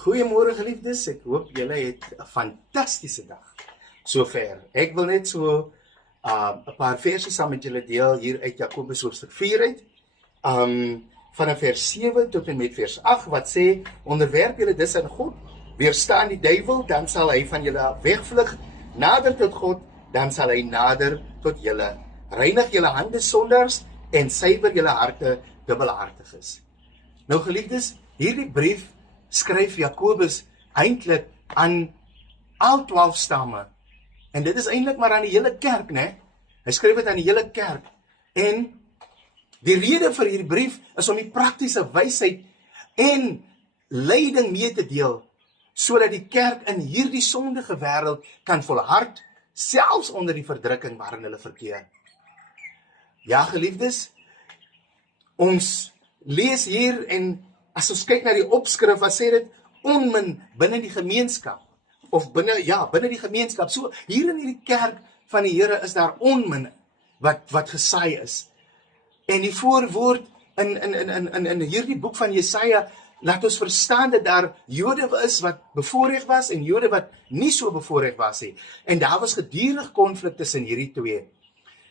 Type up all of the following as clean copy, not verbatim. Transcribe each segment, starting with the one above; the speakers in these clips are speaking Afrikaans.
Goeiemôre geliefdes, ek hoop julle het 'n fantastiese dag. Sover. Ek wil net so 'n paar verse saam met julle deel hier uit Jakobus hoofstuk 4 uit. Vanaf vers 7 tot en met vers 8 wat sê: onderwerp julle dus aan God, weerstaan die duiwel, dan sal hy van julle wegvlug. Nader tot God, dan sal hy nader tot julle. Reinig julle hande sondaars en suiwer julle harte dubbelhartiges. Nou geliefdes, hierdie brief skryf Jakobus eintlik aan al 12 stamme. En dit is eintlik maar aan die hele kerk, né? Hy skryf dit aan die hele kerk. En die rede vir hierdie brief is om die praktiese wysheid en leiding mee te deel, sodat die kerk in hierdie sondige wêreld kan volhard, selfs onder die verdrukking waarin hulle verkeer. Ja, geliefdes, ons lees hier en as ons kyk na die opskrif, wat sê dit? Onmin binne die gemeenskap. Of binne die gemeenskap. So, hier in hierdie kerk van die Here is daar onmin wat gesaai is. En die voorwoord in hierdie boek van Jesaja laat ons verstaan dat daar Jode is wat bevoorreg was en Jode wat nie so bevoorreg was nie. En daar was gedurig konflik tussen hierdie twee.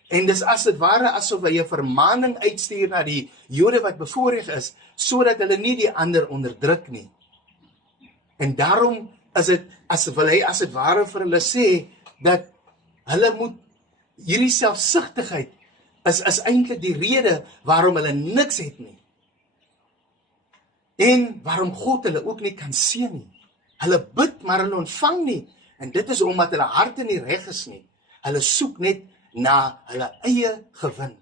En dis as dit ware asof hy 'n vermaning uitstuur na die Jode wat bevoorreg is, sodat hulle nie die ander onderdruk nie. En daarom is dit wil hy as dit ware vir hulle sê dat hulle moet hierdie selfsugtigheid is eintlik die rede waarom hulle niks het nie. En waarom God hulle ook nie kan seën nie. Hulle bid, maar hulle ontvang nie. En dit is omdat hulle harte nie reg is nie. Hulle soek net na hulle eie gewin.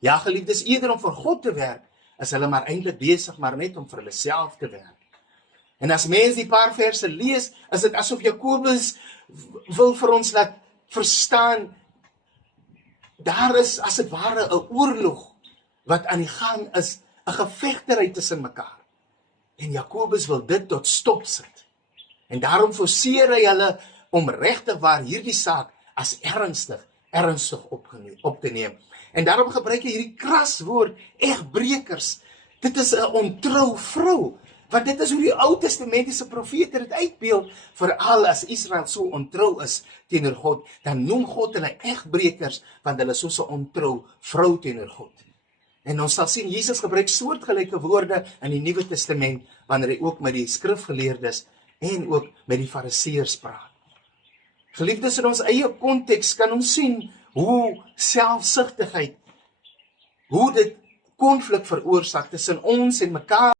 Ja, geliefdes, eerder om vir God te werk, is hulle maar eintlik besig maar net om vir hulle self te werk. En as mens die paar verse lees, is dit asof Jakobus wil vir ons laat verstaan, daar is as dit ware 'n oorlog wat aan die gang is, 'n gevegtery tussen mekaar. En Jakobus wil dit tot stop sit. En daarom forceer hy hulle om regtig waar hierdie saak as ernstig op te neem. En daarom gebruik hy hierdie kras woord, egbrekers. Dit is 'n ontrou vrou, want dit is hoe die Ou Testamentiese profete dit uitbeeld, veral as Israel so ontrou is teenoor God, dan noem God hulle egbrekers, want hulle is soos 'n ontrou vrou teenoor God. En ons sal sien, Jesus gebruik soortgelyke woorde in die Nuwe Testament, wanneer hy ook met die skrifgeleerdes en ook met die fariseërs praat. Geliefdes, in ons eie konteks kan ons sien hoe selfsugtigheid, hoe dit konflik veroorsaak tussen ons en mekaar.